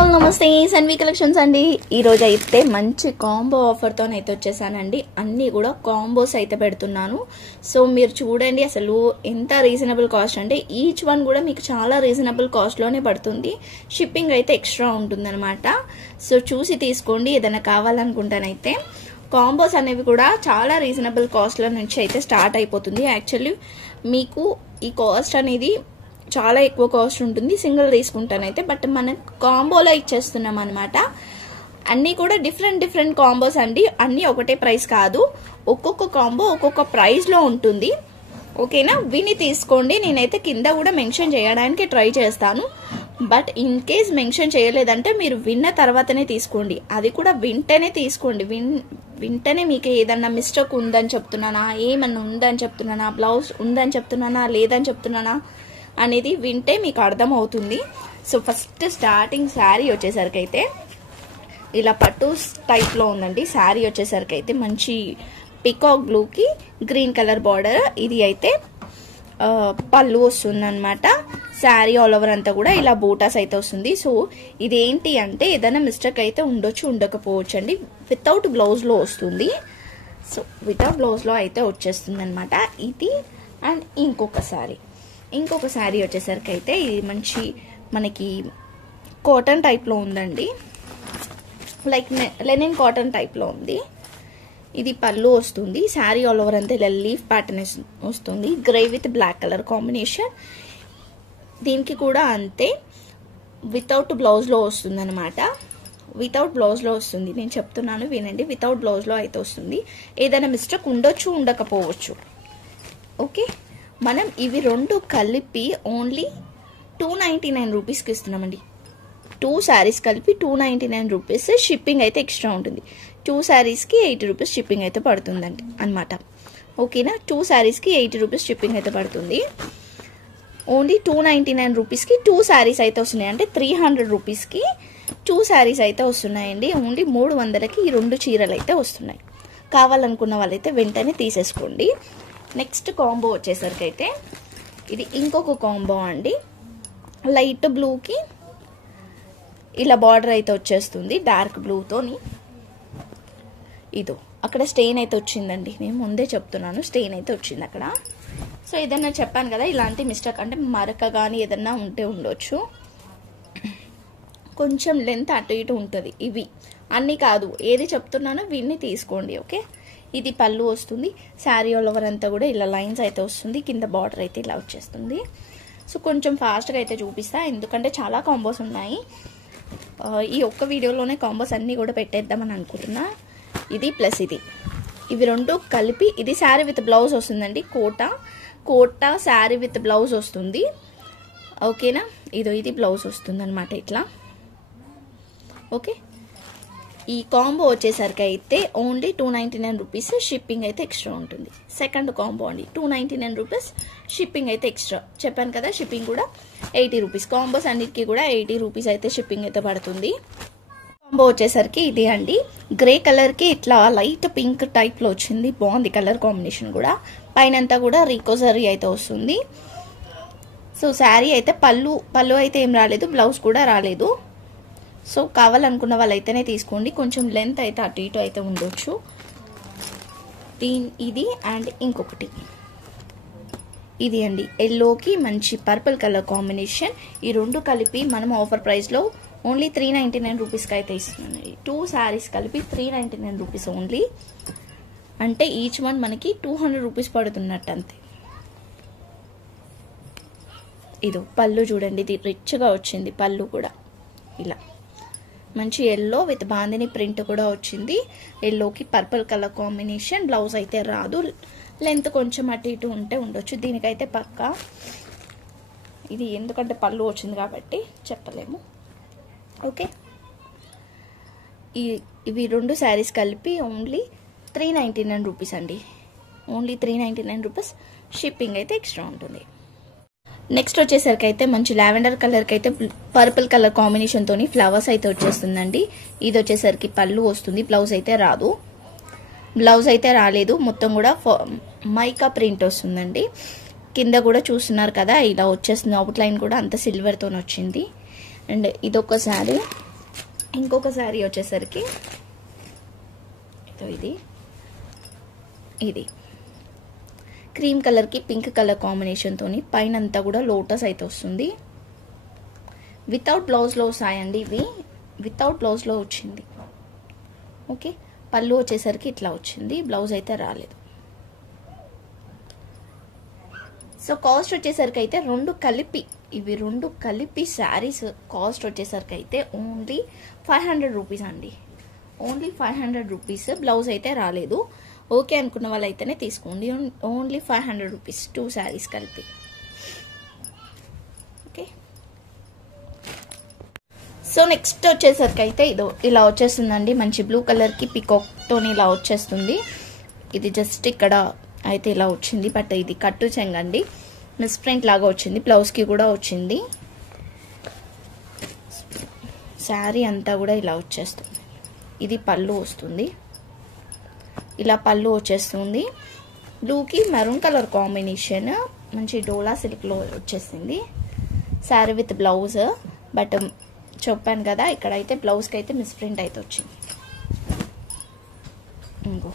All నమస్తే Sanvi collections అండి. ఈ రోజు అయితే మంచి కాంబో ఆఫర్ తో అయితే వచ్చేసానండి. అన్ని కూడా కాంబోస్ అయితే పెడుతున్నాను. సో మీరు చూడండి అసలు ఎంత రీజనబుల్ కాస్ట్ అంటే ఈచ్ వన్ కూడా మీకు చాలా రీజనబుల్ కాస్ట్ లోనే పడుతుంది. షిప్పింగ్ అయితే ఎక్స్ట్రా ఉంటుందన్నమాట. సో చూసి తీసుకోండి. ఏదైనా కావాలనుకుంటానైతే కాంబోస్ అనేవి కూడా చాలా రీజనబుల్ కాస్ట్ లో నుంచి అయితే స్టార్ట్ అయిపోతుంది. యాక్చువల్లీ మీకు ఈ కాస్ట్ అనేది చాలా ఎక్కువ కాస్ట్ ఉంటుంది సింగిల్ తీసుకుంటానైతే, బట్ మనం కాంబోలో ఇచ్చేస్తున్నాం అనమాట. అన్ని కూడా డిఫరెంట్ కాంబోస్ అండి. అన్ని ఒకటే ప్రైస్ కాదు, ఒక్కొక్క కాంబో ఒక్కొక్క ప్రైస్ లో ఉంటుంది. ఓకేనా, విని తీసుకోండి. నేనైతే కింద కూడా మెన్షన్ చేయడానికి ట్రై చేస్తాను, బట్ ఇన్ కేస్ మెన్షన్ చేయలేదంటే మీరు విన్న తర్వాతనే తీసుకోండి. అది కూడా వింటేనే తీసుకోండి. వింటేనే మీకు ఏదన్నా మిస్టేక్ ఉందని చెప్తున్నానా, ఏమన్నా ఉందని చెప్తున్నానా, బ్లౌజ్ ఉందని చెప్తున్నానా లేదని చెప్తున్నానా అనేది వింటే మీకు అర్థం అవుతుంది. సో ఫస్ట్ స్టార్టింగ్ శారీ వచ్చేసరికి అయితే ఇలా పట్టు టైప్ లో ఉందండి. శారీ వచ్చేసరికి అయితే మంచి పికాక్ బ్లూకి గ్రీన్ కలర్ బార్డర్. ఇది అయితే పళ్ళు వస్తుంది అనమాట. శారీ ఆల్ ఓవర్ అంతా కూడా ఇలా బూటాస్ అయితే వస్తుంది. సో ఇదేంటి అంటే ఏదైనా మిస్టేక్ అయితే ఉండొచ్చు, ఉండకపోవచ్చు అండి. వితౌట్ బ్లౌజ్ లో వస్తుంది. సో వితౌట్ బ్లౌజ్ లో అయితే వచ్చేస్తుంది అనమాట. ఇది అండ్ ఇంకొక శారీ వచ్చేసరికి అయితే ఇది మంచి మనకి కాటన్ టైప్ లో ఉందండి. లైక్ లెనిన్ కాటన్ టైప్ లో ఉంది. ఇది పళ్ళు వస్తుంది. శారీ ఆల్ ఓవర్ అంతా ఇలా లీఫ్ ప్యాటర్న్ వస్తుంది. Grey with black colour combination. దీనికి కూడా అంతే వితౌట్ బ్లౌజ్ లో వస్తుంది అనమాట. వితౌట్ బ్లౌజ్ లో వస్తుంది. నేను చెప్తున్నాను వినండి, వితౌట్ బ్లౌజ్ లో అయితే వస్తుంది. ఏదైనా మిస్టేక్ ఉండొచ్చు, ఉండకపోవచ్చు. ఓకే, మనం ఇవి రెండు కలిపి ఓన్లీ 299 రూపీస్కి ఇస్తున్నామండి. 2 శారీస్ కలిపి 299 రూపీస్. షిప్పింగ్ అయితే ఎక్స్ట్రా ఉంటుంది. 2 శారీస్కి 80 రూపీస్ షిప్పింగ్ అయితే పడుతుందండి అనమాట. ఓకేనా, 2 శారీస్కి 80 రూపీస్ షిప్పింగ్ అయితే పడుతుంది. ఓన్లీ 299 రూపీస్కి 2 శారీస్ అయితే వస్తున్నాయి. అంటే 300 రూపీస్కి 2 శారీస్ అయితే వస్తున్నాయండి. ఓన్లీ 300కి ఈ 2 చీరలు అయితే వస్తున్నాయి. కావాలనుకున్న వాళ్ళైతే వెంటనే తీసేసుకోండి. నెక్స్ట్ కాంబో వచ్చేసరికి అయితే ఇది ఇంకొక కాంబో అండి. లైట్ బ్లూకి ఇలా బార్డర్ అయితే వచ్చేస్తుంది డార్క్ బ్లూతోని. ఇదో అక్కడ స్టెయిన్ అయితే వచ్చిందండి. నేను ముందే చెప్తున్నాను, స్టెయిన్ అయితే వచ్చింది అక్కడ. సో ఏదన్నా చెప్పాను కదా, ఇలాంటి మిస్టేక్ అంటే మరక కానీ ఏదన్నా ఉంటే ఉండొచ్చు. కొంచెం లెంత్ అటు ఇటు ఉంటుంది. ఇవి అన్నీ కాదు, ఏది చెప్తున్నానో వీన్ని తీసుకోండి. ఓకే, ఇది పళ్ళు వస్తుంది. శారీ ఆల్ ఓవర్ అంతా కూడా ఇలా లైన్స్ అయితే వస్తుంది. కింద బార్డర్ అయితే ఇలా వచ్చేస్తుంది. సో కొంచెం ఫాస్ట్గా అయితే చూపిస్తా, ఎందుకంటే చాలా కాంబోస్ ఉన్నాయి. ఈ ఒక్క వీడియోలోనే కాంబోస్ అన్నీ కూడా పెట్టేద్దామని అనుకుంటున్నా. ఇది ప్లస్ ఇది, ఇవి రెండు కలిపి ఇది శారీ విత్ బ్లౌజ్ వస్తుందండి. కోటా శారీ విత్ బ్లౌజ్ వస్తుంది. ఓకేనా, ఇది బ్లౌజ్ వస్తుంది అనమాట ఇట్లా. ఓకే, ఈ కాంబో వచ్చేసరికి అయితే ఓన్లీ 299 రూపీస్. షిప్పింగ్ అయితే ఎక్స్ట్రా ఉంటుంది. సెకండ్ కాంబో అండి, 299 రూపీస్ షిప్పింగ్ అయితే ఎక్స్ట్రా. చెప్పాను కదా, షిప్పింగ్ కూడా 80 రూపీస్. కాంబోస్ అన్నిటికీ కూడా 80 రూపీస్ అయితే షిప్పింగ్ అయితే పడుతుంది. కాంబో వచ్చేసరికి ఇది అండి. గ్రే కలర్కి ఇట్లా లైట్ పింక్ టైప్లో వచ్చింది. బాగుంది కలర్ కాంబినేషన్ కూడా. పైనంతా కూడా రీకోజరీ అయితే వస్తుంది. సో శారీ అయితే పళ్ళు అయితే ఏం రాలేదు, బ్లౌజ్ కూడా రాలేదు. సో కావాలనుకున్న వాళ్ళైతేనే తీసుకోండి. కొంచెం లెంత్ అయితే అటు ఇటు అయితే ఉండొచ్చు. ఇది అండ్ ఇంకొకటి ఇది అండి, ఎల్లోకి మంచి పర్పుల్ కలర్ కాంబినేషన్. ఈ రెండు కలిపి మనం ఆఫర్ ప్రైస్లో ఓన్లీ 399 రూపీస్కి అయితే ఇస్తున్నాను. 2 శారీస్ కలిపి 399 రూపీస్ ఓన్లీ. అంటే ఈచ్ వన్ మనకి 200 రూపీస్ పడుతున్నట్టు అంతే. ఇదో పళ్ళు చూడండి, ఇది రిచ్గా వచ్చింది. పళ్ళు కూడా ఇలా మంచి ఎల్లో విత్ బాందిని ప్రింట్ కూడా వచ్చింది. ఎల్లోకి పర్పుల్ కలర్ కాంబినేషన్. బ్లౌజ్ అయితే రాదు, లెంత్ కొంచెం అటు ఇటు ఉంటే ఉండొచ్చు. దీనికైతే పక్కా ఇది, ఎందుకంటే పళ్ళు వచ్చింది కాబట్టి చెప్పలేము. ఓకే, ఇవి 2 శారీస్ కలిపి ఓన్లీ 399 రూపీస్ అండి. Only 399 rupees. షిప్పింగ్ అయితే ఎక్స్ట్రా ఉంటుంది. నెక్స్ట్ వచ్చేసరికి అయితే మంచి లావెండర్ కలర్కి అయితే పర్పుల్ కలర్ కాంబినేషన్ తోని ఫ్లవర్స్ అయితే వచ్చేస్తుందండి. ఇది వచ్చేసరికి పళ్ళు వస్తుంది. బ్లౌజ్ అయితే రాదు, బ్లౌజ్ అయితే రాలేదు. మొత్తం కూడా మైకా ప్రింట్ వస్తుందండి. కింద కూడా చూస్తున్నారు కదా ఇలా వచ్చేస్తుంది. అవుట్ లైన్ కూడా అంత సిల్వర్ తోని వచ్చింది. అండ్ ఇదొక శారీ, ఇంకొక శారీ వచ్చేసరికి ఇది క్రీమ్ కలర్కి పింక్ కలర్ కాంబినేషన్తోని పైన అంతా కూడా లోటస్ అయితే వస్తుంది. వితౌట్ బ్లౌజ్లో వస్తాయండి ఇవి, వితౌట్ బ్లౌజ్లో వచ్చింది. ఓకే, పళ్ళు వచ్చేసరికి ఇట్లా వచ్చింది, బ్లౌజ్ అయితే రాలేదు. సో కాస్ట్ వచ్చేసరికి అయితే ఇవి రెండు కలిపి శారీస్ కాస్ట్ వచ్చేసరికి అయితే ఓన్లీ 500 రూపీస్ అండి. Only 500 rupees. బ్లౌజ్ అయితే రాలేదు. ఓకే అనుకున్న వాళ్ళు అయితేనే తీసుకోండి. ఓన్లీ 500 రూపీస్ 2 శారీస్ కలిపి. ఓకే, సో నెక్స్ట్ వచ్చేసరికి అయితే ఇలా వచ్చేస్తుందండి. మంచి బ్లూ కలర్కి పికాక్తో ఇలా వచ్చేస్తుంది. ఇది జస్ట్ ఇక్కడ అయితే ఇలా వచ్చింది, బట్ ఇది కట్టు చెంగండి, మిస్ ప్రింట్ లాగా వచ్చింది. బ్లౌజ్కి కూడా వచ్చింది. శారీ అంతా కూడా ఇలా వచ్చేస్తుంది. ఇది పళ్ళు వస్తుంది, ఇలా పళ్ళు వచ్చేస్తుంది. బ్లూకి మెరూన్ కలర్ కాంబినేషన్, మంచి డోలా సిల్క్లో వచ్చేసింది శారీ విత్ బ్లౌజ్. బట్ చెప్పాను కదా, ఇక్కడైతే బ్లౌజ్కి అయితే మిస్ ప్రింట్ అయితే వచ్చింది. ఇంకో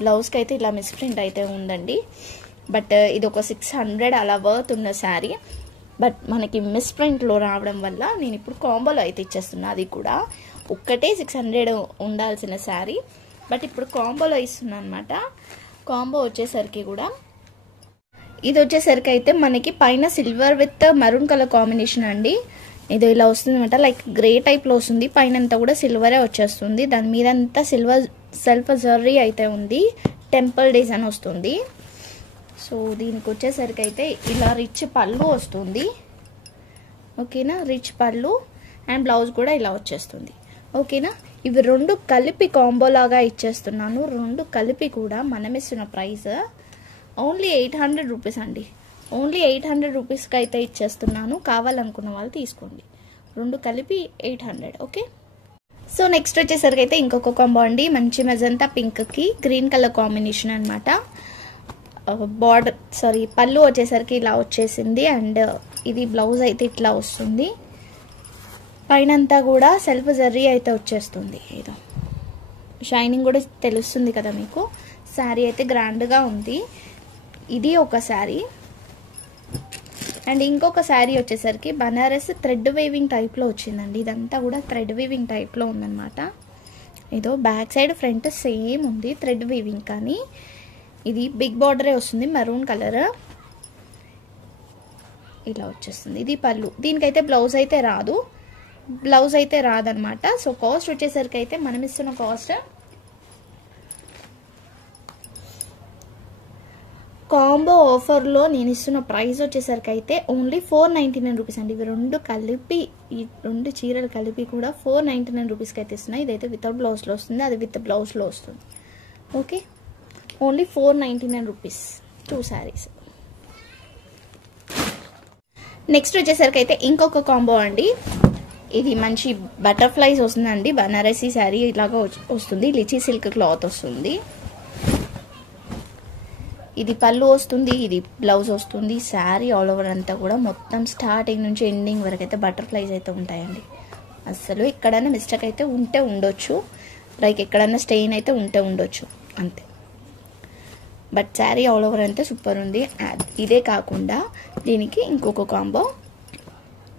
బ్లౌజ్కి అయితే ఇలా మిస్ ప్రింట్ అయితే ఉందండి. బట్ ఇది ఒక 600 అలా వర్త్ ఉన్న శారీ. బట్ మనకి మిస్ ప్రింట్లో రావడం వల్ల నేను ఇప్పుడు కాంబోలో అయితే ఇచ్చేస్తున్నా. అది కూడా ఒక్కటే 600 ఉండాల్సిన శారీ, బట్ ఇప్పుడు కాంబోలో ఇస్తున్నా అనమాట. కాంబో వచ్చేసరికి కూడా ఇది వచ్చేసరికి అయితే మనకి పైన silver with maroon colour combination అండి. ఇది ఇలా వస్తుంది అనమాట, లైక్ గ్రే టైప్లో వస్తుంది. పైన అంతా కూడా సిల్వరే వచ్చేస్తుంది. దాని మీద అంతా సిల్వర్ సెల్ఫ్ జర్రీ అయితే ఉంది, టెంపుల్ డిజైన్ వస్తుంది. సో దీనికి వచ్చేసరికి అయితే ఇలా రిచ్ పళ్ళు వస్తుంది. ఓకేనా, రిచ్ పళ్ళు అండ్ బ్లౌజ్ కూడా ఇలా వచ్చేస్తుంది. ఓకేనా, ఇవి రెండు కలిపి కాంబో లాగా ఇచ్చేస్తున్నాను. రెండు కలిపి కూడా మనం ఇస్తున్న ప్రైస్ ఓన్లీ 800 రూపీస్ అండి. ఓన్లీ 800 రూపీస్కి అయితే ఇచ్చేస్తున్నాను. కావాలనుకున్న వాళ్ళు తీసుకోండి. రెండు కలిపి 800. ఓకే, సో నెక్స్ట్ వచ్చేసరికి అయితే ఇంకొక కాంబో అండి. మంచి మెజంతా పింక్కి గ్రీన్ కలర్ కాంబినేషన్ అనమాట. పళ్ళు వచ్చేసరికి ఇలా వచ్చేసింది. అండ్ ఇది బ్లౌజ్ అయితే ఇట్లా వస్తుంది. పైన అంతా కూడా సెల్ఫ్ జర్రీ అయితే వచ్చేస్తుంది. ఏదో షైనింగ్ కూడా తెలుస్తుంది కదా మీకు. శారీ అయితే గ్రాండ్గా ఉంది. ఇది ఒక శారీ. అండ్ ఇంకొక శారీ వచ్చేసరికి బనారస్ థ్రెడ్ వీవింగ్ టైప్లో వచ్చిందండి. ఇదంతా కూడా థ్రెడ్ వీవింగ్ టైప్లో ఉందన్నమాట. ఏదో బ్యాక్ సైడ్ ఫ్రంట్ సేమ్ ఉంది థ్రెడ్ వీవింగ్, కానీ ఇది బిగ్ బార్డరే వస్తుంది, మెరూన్ కలర్ ఇలా వచ్చేస్తుంది. ఇది పళ్ళు. దీనికైతే బ్లౌజ్ అయితే రాదనమాట. సో కాస్ట్ వచ్చేసరికి అయితే మనం ఇస్తున్న కాస్ట్ కాంబో ఆఫర్లో నేను ఇస్తున్న ప్రైస్ వచ్చేసరికి అయితే ఓన్లీ 499 రూపీస్ అండి. ఇవి రెండు కలిపి, ఈ రెండు చీరలు కలిపి కూడా 499 రూపీస్కి అయితే ఇస్తున్నాయి. ఇదైతే వితౌట్ బ్లౌజ్లో వస్తుంది, అది విత్ బ్లౌజ్లో వస్తుంది. Okay, only 499 rupees 2 saris. Next వచ్చేసరికి అయితే ఇంకొక కాంబో అండి. ఇది మంచి బటర్ఫ్లైస్ వస్తుందండి. బనారసీ శారీ ఇలాగా వస్తుంది, లిచీ సిల్క్ క్లాత్ వస్తుంది. ఇది పళ్ళు వస్తుంది, ఇది బ్లౌజ్ వస్తుంది. శారీ ఆల్ ఓవర్ అంతా కూడా మొత్తం స్టార్టింగ్ నుంచి ఎండింగ్ వరకు అయితే బటర్ఫ్లైస్ అయితే ఉంటాయండి. అసలు ఎక్కడైనా మిస్టేక్ అయితే ఉంటే ఉండొచ్చు, లైక్ ఎక్కడైనా స్టెయిన్ అయితే ఉంటే ఉండొచ్చు అంతే. బట్ శారీ ఆల్ ఓవర్ అంతా సూపర్ ఉంది. ఇదే కాకుండా దీనికి ఇంకొక కాంబో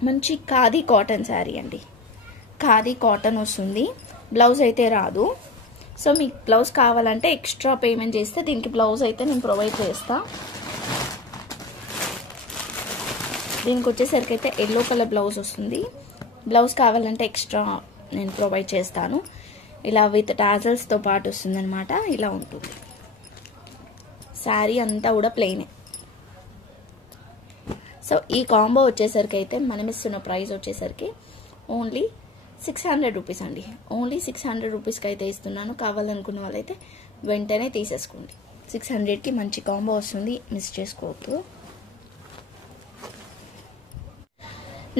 మంచి ఖాదీ కాటన్ శారీ అండి. ఖాదీ కాటన్ వస్తుంది, బ్లౌజ్ అయితే రాదు. సో మీకు బ్లౌజ్ కావాలంటే ఎక్స్ట్రా పేమెంట్ చేస్తే దీనికి బ్లౌజ్ అయితే నేను ప్రొవైడ్ చేస్తా. దీనికి వచ్చేసరికి అయితే ఎల్లో కలర్ బ్లౌజ్ వస్తుంది. బ్లౌజ్ కావాలంటే ఎక్స్ట్రా నేను ప్రొవైడ్ చేస్తాను. ఇలా విత్ టాజల్స్తో పాటు వస్తుంది అనమాట. ఇలా ఉంటుంది. శారీ అంతా కూడా ప్లెయినే. సో ఈ కాంబో వచ్చేసరికి అయితే మనం ఇస్తున్న ప్రైస్ వచ్చేసరికి ఓన్లీ 600 రూపీస్ అండి. ఓన్లీ 600 రూపీస్కి అయితే ఇస్తున్నాను. కావాలనుకున్న వాళ్ళైతే వెంటనే తీసేసుకోండి. 600కి మంచి కాంబో వస్తుంది, మిస్ చేసుకోవద్దు.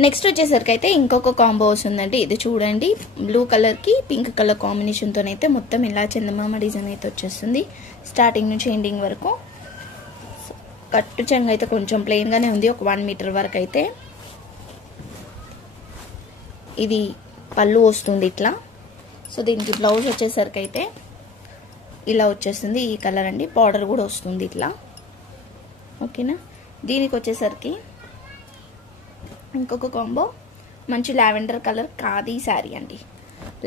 నెక్స్ట్ వచ్చేసరికి అయితే ఇంకొక కాంబో వస్తుందండి. ఇది చూడండి, బ్లూ కలర్కి పింక్ కలర్ కాంబినేషన్తోనైతే మొత్తం ఇలా చందమామ డిజైన్ అయితే వచ్చేస్తుంది స్టార్టింగ్ నుంచి ఎండింగ్ వరకు. కట్టు చెంగు అయితే కొంచెం ప్లెయిన్గానే ఉంది, ఒక 1 మీటర్ వరకు అయితే. ఇది పళ్ళు వస్తుంది ఇట్లా. సో దీనికి బ్లౌజ్ వచ్చేసరికి అయితే ఇలా వచ్చేస్తుంది. ఈ కలర్ అండి, బార్డర్ కూడా వస్తుంది ఇట్లా. ఓకేనా, దీనికి వచ్చేసరికి ఇంకొక కాంబో మంచి లావెండర్ కలర్ ఖాదీ శారీ అండి.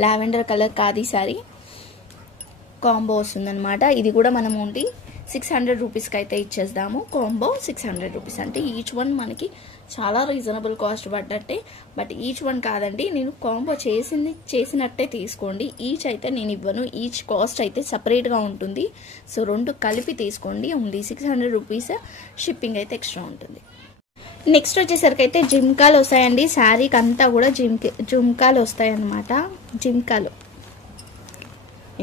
Lavender colour khadi sari combo వస్తుందన్నమాట. ఇది కూడా మనం ఓన్లీ 600 రూపీస్కి అయితే ఇచ్చేద్దాము. కాంబో 600 రూపీస్ అంటే ఈచ్ వన్ మనకి చాలా రీజనబుల్ కాస్ట్ పడ్డట్టే. బట్ ఈచ్ వన్ కాదండి, నేను కాంబో చేసినట్టే తీసుకోండి. ఈచ్ అయితే నేను ఇవ్వను, ఈచ్ కాస్ట్ అయితే సపరేట్గా ఉంటుంది. సో రెండు కలిపి తీసుకోండి. ఓన్లీ 600 రూపీస్, షిప్పింగ్ అయితే ఎక్స్ట్రా ఉంటుంది. నెక్స్ట్ వచ్చేసరికి అయితే జిమ్కాలు వస్తాయండి. శారీకి అంతా కూడా జుమ్కాలు వస్తాయి అన్నమాట. జిమ్కాలు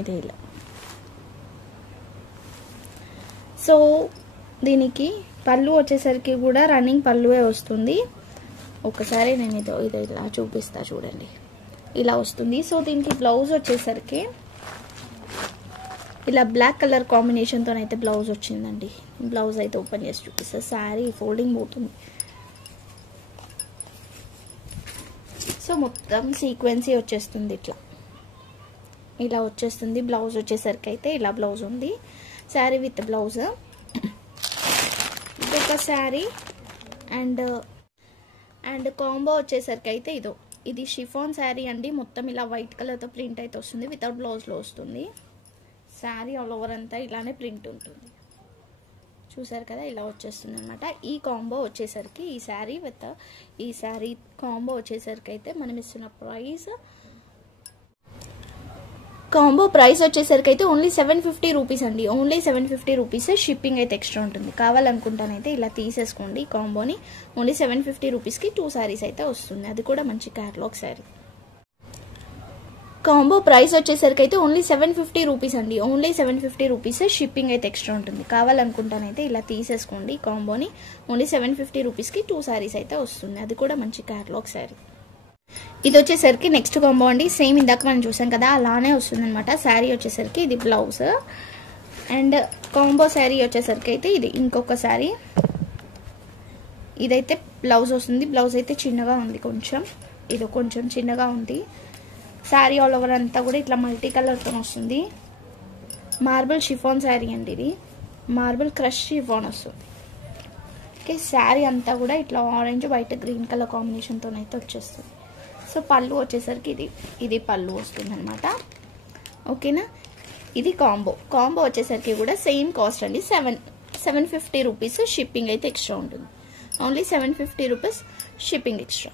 ఇదే ఇలా. సో దీనికి పళ్ళు వచ్చేసరికి కూడా రన్నింగ్ పళ్ళువే వస్తుంది. ఒకసారి నేను ఇది ఇలా చూపిస్తా చూడండి, ఇలా వస్తుంది. సో దీనికి బ్లౌజ్ వచ్చేసరికి ఇలా బ్లాక్ కలర్ కాంబినేషన్తో అయితే బ్లౌజ్ వచ్చిందండి. బ్లౌజ్ అయితే ఓపెన్ చేసి చూపిస్తా. శారీ ఫోల్డింగ్ పోతుంది. సో మొత్తం సీక్వెన్సీ వచ్చేస్తుంది ఇట్లా, ఇలా వచ్చేస్తుంది. బ్లౌజ్ వచ్చేసరికి అయితే ఇలా బ్లౌజ్ ఉంది. శారీ విత్ బ్లౌజ్, ఇదొక శారీ. అండ్ కాంబో వచ్చేసరికి అయితే ఇది షిఫాన్ శారీ అండి. మొత్తం ఇలా వైట్ కలర్తో ప్రింట్ అయితే వస్తుంది, వితౌట్ బ్లౌజ్లో వస్తుంది. శారీ ఆల్ ఓవర్ అంతా ఇలానే ప్రింట్ ఉంటుంది. చూసారు కదా, ఇలా వచ్చేస్తుంది అనమాట. ఈ కాంబో వచ్చేసరికి ఈ శారీ కాంబో వచ్చేసరికి అయితే మనం ఇస్తున్న కాంబో ప్రైస్ వచ్చేసరికి అయితే ఓన్లీ 750 రూపీస్ అండి. ఓన్లీ 750 రూపీస్, షిప్పింగ్ అయితే ఎక్స్ట్రా ఉంటుంది. కావాలనుకుంటానైతే ఇలా తీసేసుకోండి కాంబోని. ఓన్లీ 750 రూపీస్కి 2 శారీస్ అయితే వస్తుంది. అది కూడా మంచి క్యాటలాగ్ శారీ. కాంబో ప్రైస్ వచ్చేసరికి అయితే ఓన్లీ 750 రూపీస్ అండి. ఓన్లీ 750 రూపీస్, షిప్పింగ్ అయితే ఎక్స్ట్రా ఉంటుంది. కావాలనుకుంటానైతే ఇలా తీసేసుకోండి కాంబోని. ఓన్లీ 750 రూపీస్కి 2 శారీస్ అయితే వస్తుంది. అది కూడా మంచి క్యాటలాగ్ శారీ. ఇది వచ్చేసరికి నెక్స్ట్ కాంబో అండి. సేమ్ ఇందాక మనం చూసాం కదా, అలానే వస్తుంది అనమాట. శారీ వచ్చేసరికి ఇది బ్లౌజ్, అండ్ కాంబో శారీ వచ్చేసరికి అయితే ఇది ఇంకొక శారీ. ఇదైతే బ్లౌజ్ వస్తుంది. బ్లౌజ్ అయితే చిన్నగా ఉంది, ఇది కొంచెం చిన్నగా ఉంది. శారీ ఆల్ ఓవర్ అంతా కూడా ఇట్లా మల్టీ కలర్తో వస్తుంది. మార్బుల్ షిఫాన్ శారీ అండి. ఇది మార్బుల్ క్రష్ షిఫాన్ వస్తుంది. ఓకే, శారీ అంతా కూడా ఇట్లా ఆరెంజ్ వైట్ గ్రీన్ కలర్ కాంబినేషన్తో అయితే వచ్చేస్తుంది. సో పళ్ళు వచ్చేసరికి ఇది పళ్ళు వస్తుంది అనమాట. ఓకేనా, ఇది కాంబో వచ్చేసరికి కూడా సేమ్ కాస్ట్ అండి. 750 రూపీస్, షిప్పింగ్ అయితే ఎక్స్ట్రా ఉంటుంది. Only 750 rupees, shipping extra.